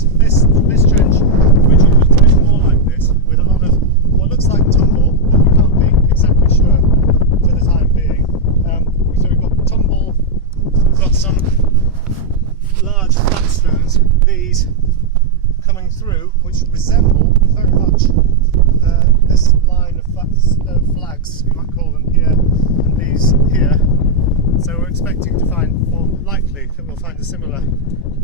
this trench originally was a bit more like this, with a lot of what looks like tumble, but we can't be exactly sure for the time being. So we've got tumble, we've got some large flat stones, these coming through, which resemble very much this line of flags, you might call them here, and these here. So we're expecting to find, or likely that we'll find a similar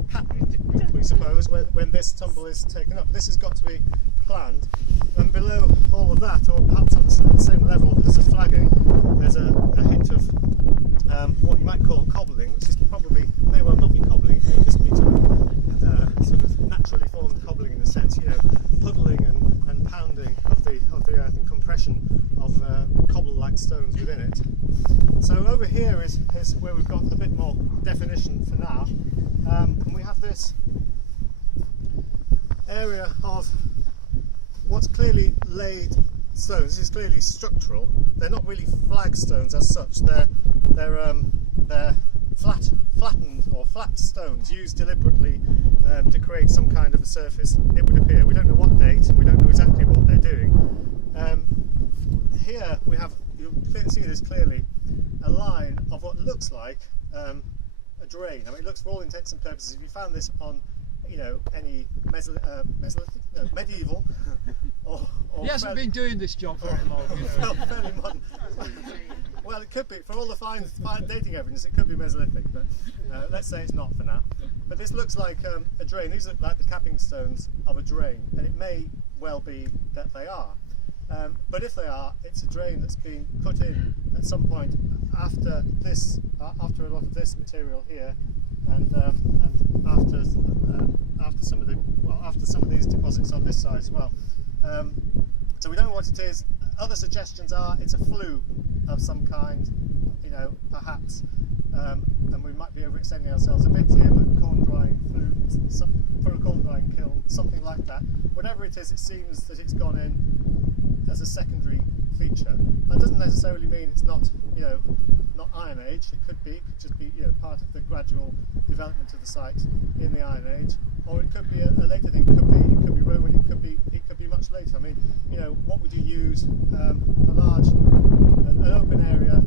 pattern, we suppose, when this tumble is taken up. This has got to be planned, and below all of that, or perhaps on the same level as the flagging, there's a hint of what you might call cobbling, which is probably, may well not be cobbling, it may just be sort of naturally formed cobbling in a sense, you know, puddling and pounding of the earth and compression of cobble-like stones within it. So over here is where we've got a bit more definition for now, and we have this area of what's clearly laid stones. This is clearly structural. They're not really flagstones as such. They're flattened or flat stones used deliberately to create some kind of a surface, it would appear. We don't know what date and we don't know exactly what they're doing. Here we have, you'll see this clearly, a line of what looks like a drain. I mean, it looks, for all intents and purposes, if you found this on, you know, any medieval or he hasn't been doing this job very long. You know. Fairly modern. Well, it could be, for all the fine dating evidence, it could be Mesolithic, but let's say it's not for now. But this looks like a drain. These look like the capping stones of a drain, and it may well be that they are. But if they are, it's a drain that's been put in at some point after this, after a lot of this material here, and after some of these deposits on this side as well. So we don't know what it is. Other suggestions are it's a flue of some kind, you know, perhaps, and we might be overextending ourselves a bit here, but corn drying flue for a corn drying kiln, something like that. Whatever it is, it seems that it's gone in as a secondary feature. That doesn't necessarily mean it's not, you know, not Iron Age. It could just be, you know, part of the gradual development of the site in the Iron Age, or it could be a later thing. It could be Roman. It could be much later. I mean, you know, what would you use an open area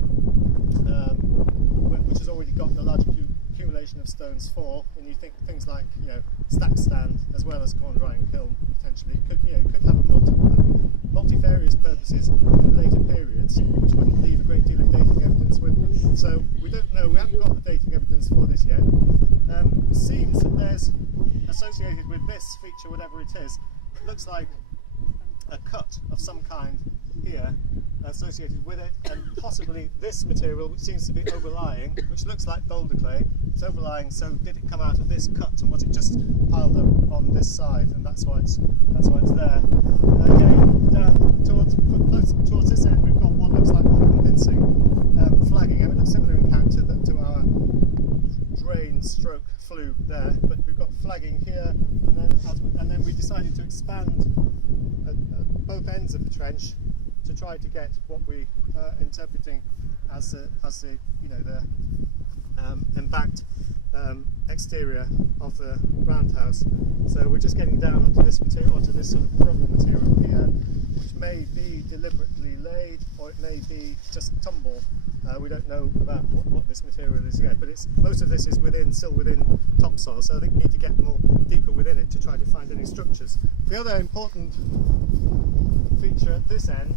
which has already got a large accumulation of stones for, when you think things like, you know, stack stand as well as corn drying kiln potentially. It could have a multifarious purposes in later periods, which wouldn't leave a great deal of dating evidence with them. So we don't know. We haven't got the dating evidence for this yet. It seems that there's associated with this feature, whatever it is, it looks like a cut of some kind here associated with it, and possibly this material, which seems to be overlying, which looks like boulder clay. It's overlying. So did it come out of this cut, and was it just piled up on this side, and that's why it's there? Again, down towards this end, we've got what looks like more convincing flagging. I mean, it's similar in character to our drain stroke flue there, but we've got flagging here, and then we decided to expand both ends of the trench to try to get what we are interpreting as the you know, the embanked exterior of the roundhouse. So we're just getting down onto this material, onto this sort of rubble material here, which may be deliberately laid, or it may be just tumble. We don't know about what this material is yet, but most of this is still within topsoil, so I think we need to get more deeper within it to try to find any structures. The other important feature at this end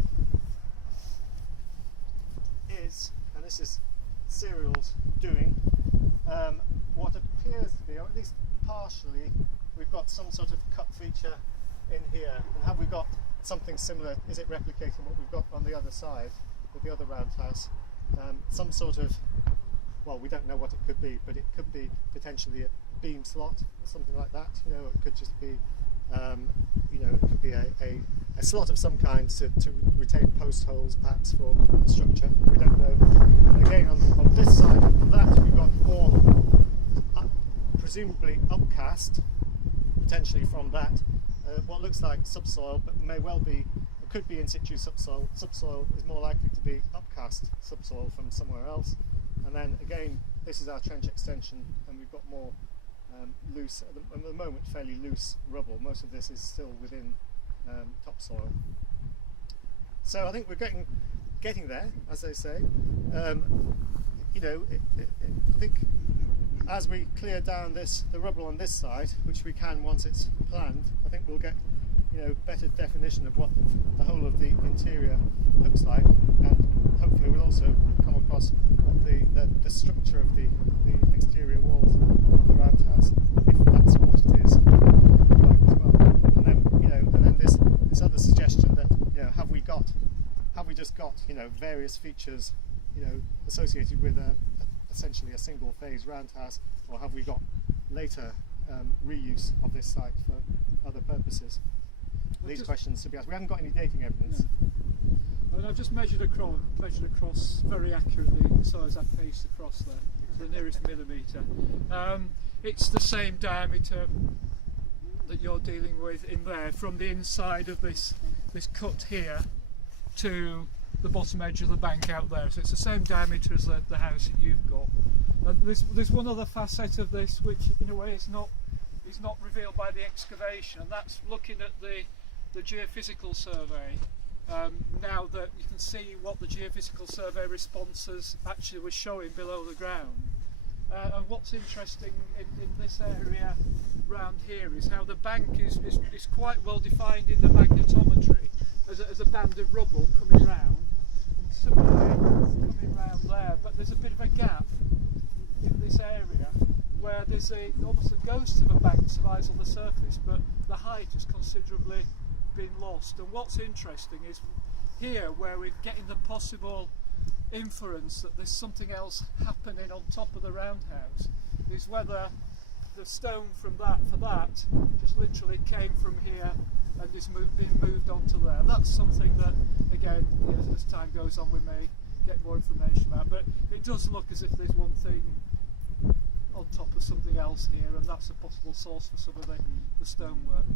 is, and this is Cyril's doing, what appears to be, or at least partially, we've got some sort of cut feature in here. And have we got something similar? Is it replicating what we've got on the other side with the other roundhouse? Some sort of, well, we don't know what it could be, but it could be potentially a beam slot or something like that. You know, it could just be, you know, it could be a slot of some kind to retain post holes, perhaps, for the structure. We don't know. And again, on this side of that, we've got more presumably upcast, potentially from that, what looks like subsoil, but may well be, it could be in situ subsoil. Subsoil is more likely to be upcast subsoil from somewhere else. And then again, this is our trench extension, and we've got more loose, at the moment fairly loose rubble. Most of this is still within topsoil. So I think we're getting there, as they say. You know, I think as we clear down the rubble on this side, which we can once it's planned, I think we'll get, you know, better definition of what the whole of the interior looks like, and hopefully we'll also come across what the structure of the exterior walls of the roundhouse, if that's what it is, like as well. And then, you know, and then this other suggestion that, you know, have we just got, you know, various features, you know, associated with essentially a single phase roundhouse, or have we got later reuse of this site for other purposes? These questions to be asked. We haven't got any dating evidence. No. And I've just measured across very accurately, so as I paced across there, to the nearest millimetre. It's the same diameter that you're dealing with in there, from the inside of this cut here to the bottom edge of the bank out there. So it's the same diameter as the house that you've got. And there's one other facet of this which in a way is not revealed by the excavation, and that's looking at the geophysical survey. Now that you can see what the geophysical survey responses actually was showing below the ground. And what's interesting in this area round here is how the bank is quite well defined in the magnetometry as a band of rubble coming round, and similarly coming round there, but there's a bit of a gap in this area where there's almost a ghost of a bank survives on the surface, but the height has considerably been lost. And what's interesting is here, where we're getting the possible inference that there's something else happening on top of the roundhouse, is whether the stone for that just literally came from here and is being moved onto there. That's something that, again, as time goes on, we may get more information about, but it does look as if there's one thing on top of something else here, and that's a possible source for some of the stonework.